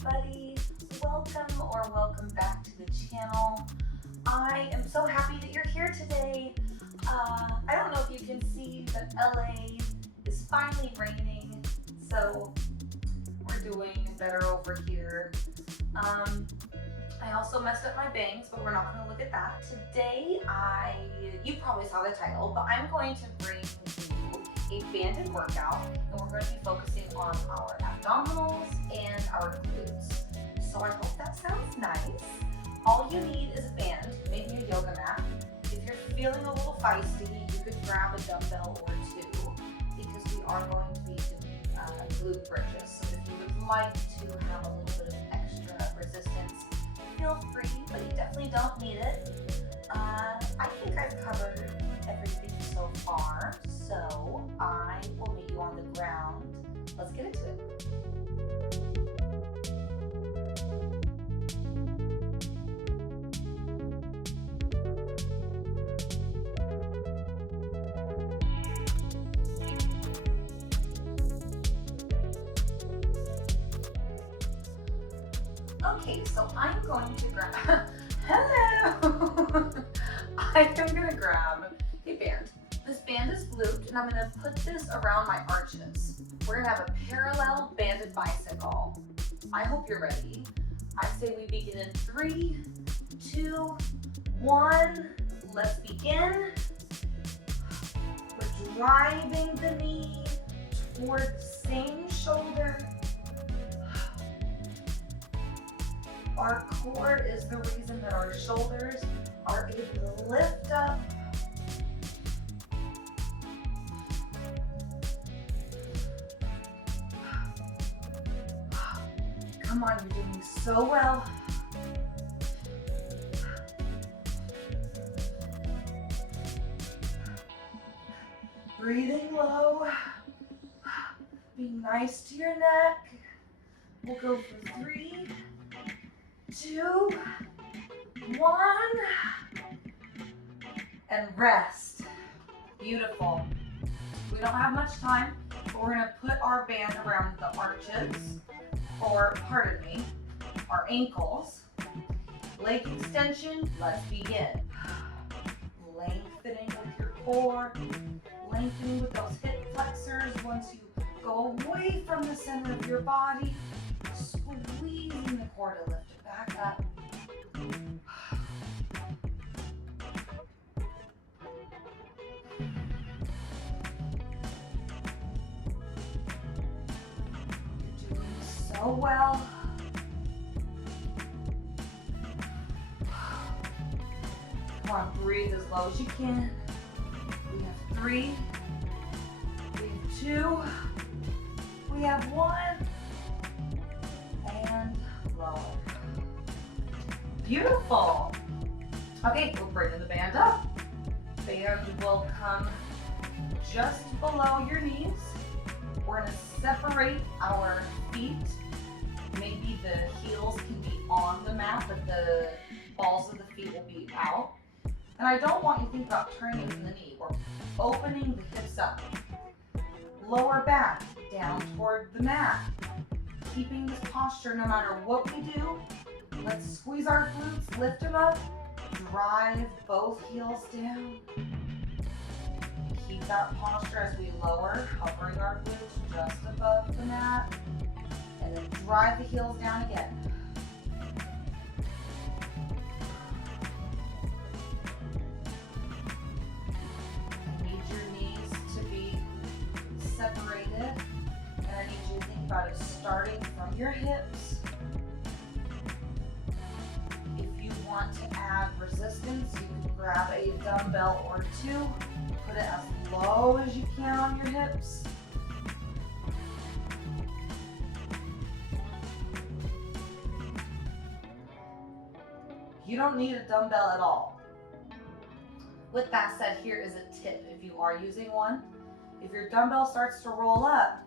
everybody. Welcome back to the channel. I am so happy that you're here today. I don't know if you can see, but LA is finally raining, so we're doing better over here. I also messed up my bangs, but we're not going to look at that. Today, you probably saw the title, but I'm going to bring you a banded workout, and we're going to be focusing on our abdominals and our glutes. So I hope that sounds nice. All you need is a band, maybe a yoga mat. If you're feeling a little feisty, you could grab a dumbbell or two, because we are going to be doing glute bridges. So if you would like to have a little bit of extra resistance, feel free, but you definitely don't need it. I think I've covered everything so far, so I will meet you on the ground. Let's get into it. Okay, so I'm going to grab, hello! I am going to grab a band. This band is glute, and I'm going to put this around my arches. We're going to have a parallel banded bicycle. I hope you're ready. I say we begin in 3, 2, 1. Let's begin. We're driving the knee toward the same shoulder. Our core is the reason that our shoulders are able to lift up. Come on, you're doing so well. Breathing low. Being nice to your neck. We'll go for 3, 2, 1, and rest. Beautiful. We don't have much time, but we're gonna put our band around the arches, or pardon me, our ankles. Leg extension, let's begin. Lengthening with your core, lengthening with those hip flexors. Once you go away from the center of your body, squeezing the core to lift it back up. You're doing so well. Come on, breathe as low as you can. We have 3, we have 2, we have 1, and lower. Beautiful. Okay, we'll bring the band up. Band will come just below your knees. We're going to separate our feet. Maybe the heels can be on the mat, but the balls of the feet will be out. And I don't want you to think about turning the knee. We're opening the hips up. Lower back down toward the mat. Keeping this posture no matter what we do. Let's squeeze our glutes, lift them up, drive both heels down. Keep that posture as we lower, hovering our glutes just above the mat, and then drive the heels down again. I need your knees to be separated, and I need you to think about it starting from your hips. If you want to add resistance, you can grab a dumbbell or 2, put it as low as you can on your hips. You don't need a dumbbell at all. With that said, here is a tip if you are using one. If your dumbbell starts to roll up,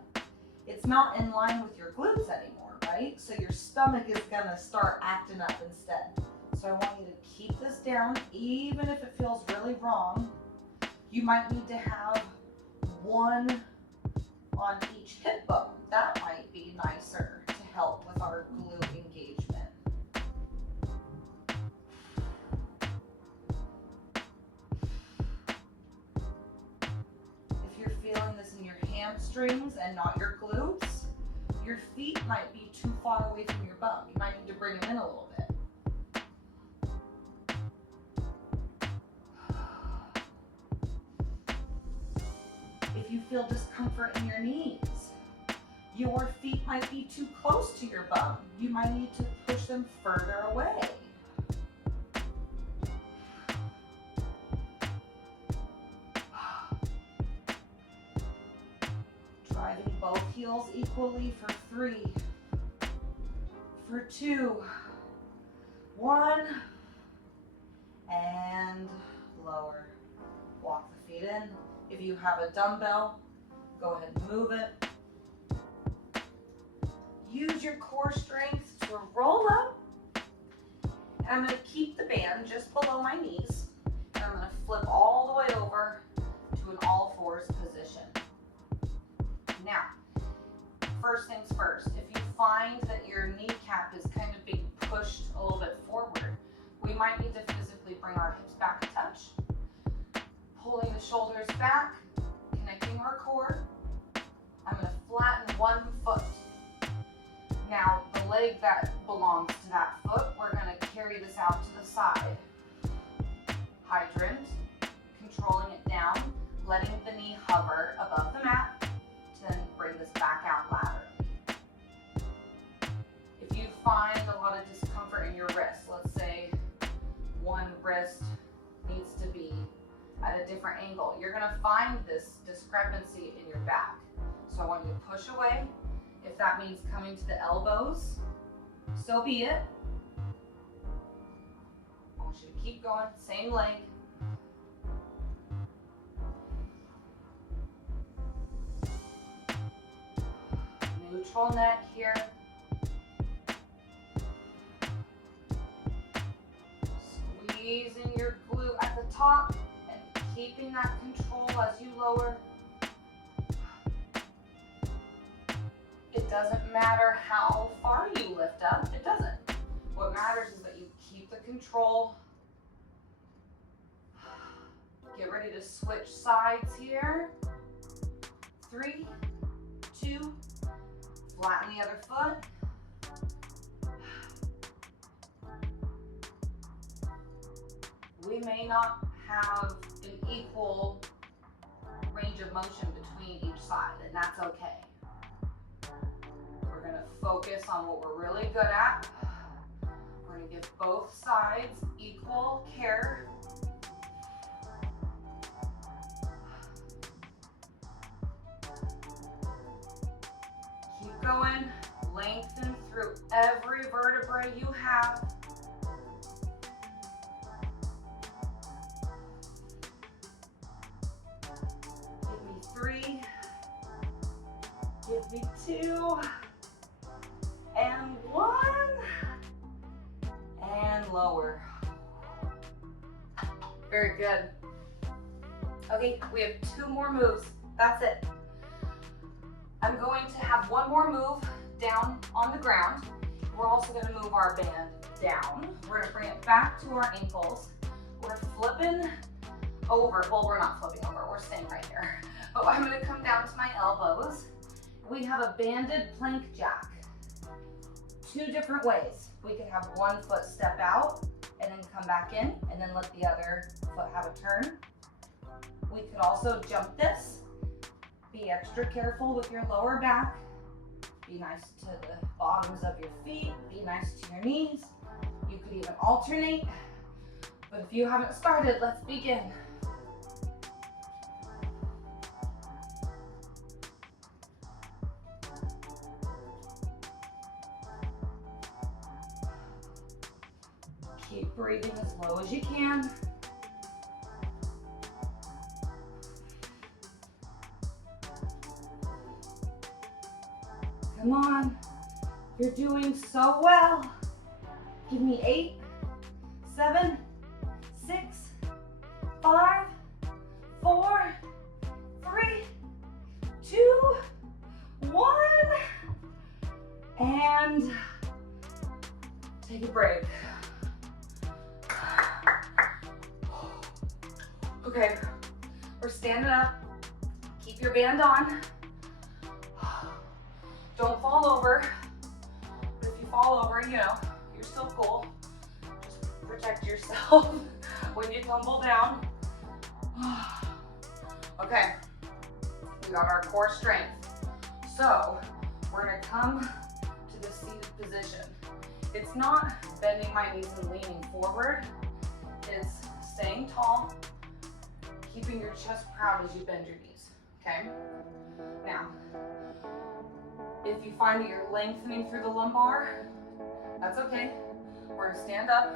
it's not in line with your glutes anymore, right? So your stomach is gonna start acting up instead. So I want you to keep this down, even if it feels really wrong. You might need to have one on each hip bone. That might be nicer to help with our glute hamstrings and not your glutes, your feet might be too far away from your bum. You might need to bring them in a little bit. If you feel discomfort in your knees, your feet might be too close to your bum. You might need to push them further away. Driving both heels equally for 3, for 2, 1, and lower. Walk the feet in. If you have a dumbbell, go ahead and move it. Use your core strength to roll up. And I'm going to keep the band just below my knees. And I'm going to flip all the way over to an all fours position. Now, first things first, if you find that your kneecap is kind of being pushed a little bit forward, we might need to physically bring our hips back a touch. Pulling the shoulders back, connecting our core. I'm going to flatten one foot. Now, the leg that belongs to that foot, we're going to carry this out to the side. Hydrant, controlling it down, letting the knee hover above the mat, to then bring this back out laterally. If you find a lot of discomfort in your wrist, let's say one wrist needs to be at a different angle, you're going to find this discrepancy in your back. So I want you to push away. If that means coming to the elbows, so be it. I want you to keep going, same leg. Neutral neck here. Squeezing your glute at the top and keeping that control as you lower. It doesn't matter how far you lift up, it doesn't. What matters is that you keep the control. Get ready to switch sides here. 3, 2, flatten the other foot. We may not have an equal range of motion between each side, and that's okay. We're going to focus on what we're really good at. We're going to give both sides equal care. Keep going. Lengthen through every vertebrae you have. Give me 3. Give me 2. And 1. And lower. Very good. Okay, we have 2 more moves. That's it. I'm going to have one more move down on the ground. We're also going to move our band down. We're going to bring it back to our ankles. We're flipping over. Well, we're not flipping over. We're staying right here. But I'm going to come down to my elbows. We have a banded plank jack. 2 different ways. We could have one foot step out and then come back in and then let the other foot have a turn. We could also jump this. Be extra careful with your lower back. Be nice to the bottoms of your feet. Be nice to your knees. You could even alternate. But if you haven't started, let's begin. Keep breathing as low as you can. Come on, you're doing so well. Give me 8, 7, 6, 5, 4, 3, 2, 1, and take a break. Okay, we're standing up. Keep your band on. you know, you're still cool. Just protect yourself when you tumble down. Okay, we got our core strength. So we're gonna come to the seated position. It's not bending my knees and leaning forward. It's staying tall, keeping your chest proud as you bend your knees, okay? Now, if you find that you're lengthening through the lumbar, that's okay. We're gonna stand up,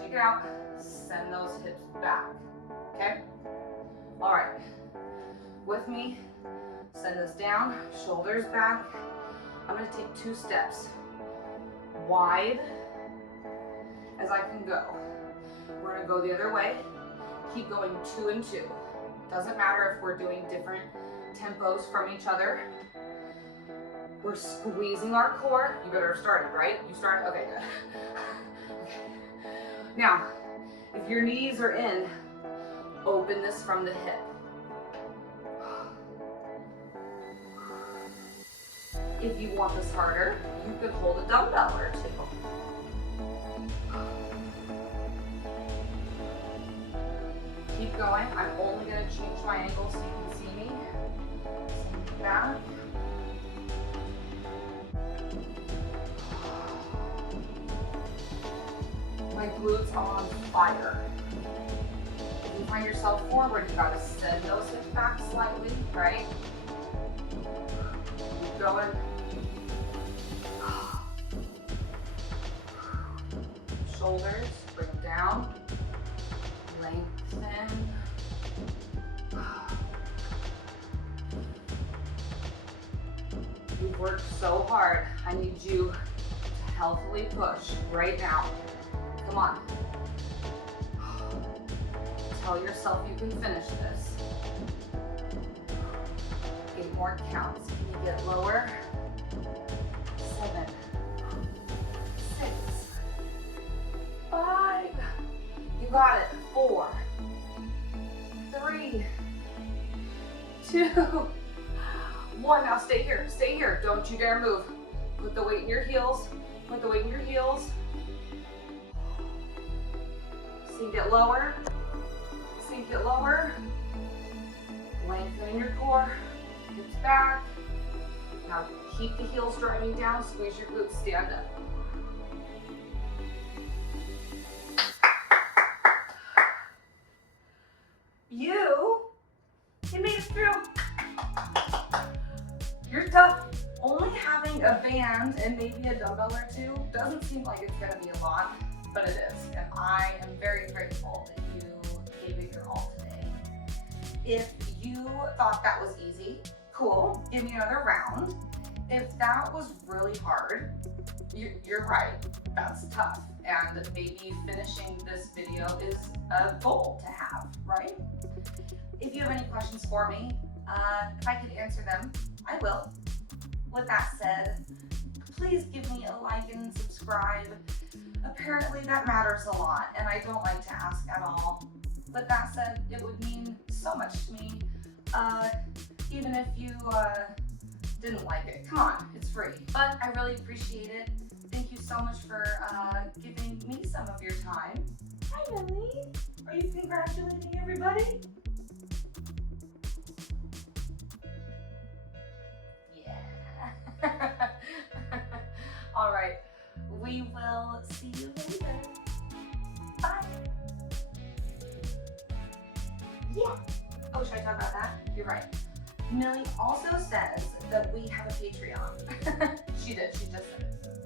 shake it out, send those hips back, okay? All right, with me, send this down, shoulders back. I'm gonna take 2 steps, wide as I can go. We're gonna go the other way, keep going 2 and 2. Doesn't matter if we're doing different tempos from each other. We're squeezing our core. You better have started, right? You started? Okay, good. Okay. Now, if your knees are in, open this from the hip. If you want this harder, you could hold a dumbbell or 2. Keep going. I'm only going to change my angle so you can see me. Sink back. My glutes are on fire. If you find yourself forward, you gotta send those hips back slightly, right? Keep going. Shoulders, bring them down. Lengthen. You've worked so hard. I need you to healthily push right now. Come on. Tell yourself you can finish this. 8 more counts. Can you get lower? 7, 6, 5. You got it. 4, 3, 2, 1. Now stay here. Stay here. Don't you dare move. Put the weight in your heels. Put the weight in your heels. Sink it lower. Sink it lower. Lengthening your core. Hips back. Now keep the heels driving down. Squeeze your glutes. Stand up. You made it through. You're tough. Only having a band and maybe a dumbbell or 2 doesn't seem like it's gonna be a lot, but it is. And I am very grateful that you gave it your all today. If you thought that was easy, cool, give me another round. If that was really hard, you're right, that's tough. And maybe finishing this video is a goal to have, right? If you have any questions for me, if I could answer them, I will. With that said, please give me a like and subscribe. Apparently that matters a lot, and I don't like to ask at all. With that said, it would mean so much to me, even if you didn't like it. Come on, it's free. But I really appreciate it. Thank you so much for giving me some of your time. Hi, Millie. Are you congratulating everybody? Yeah. All right. We will see you later. Bye. Yeah. Oh, should I talk about that? You're right. Millie also says that we have a Patreon. She did. She just said it.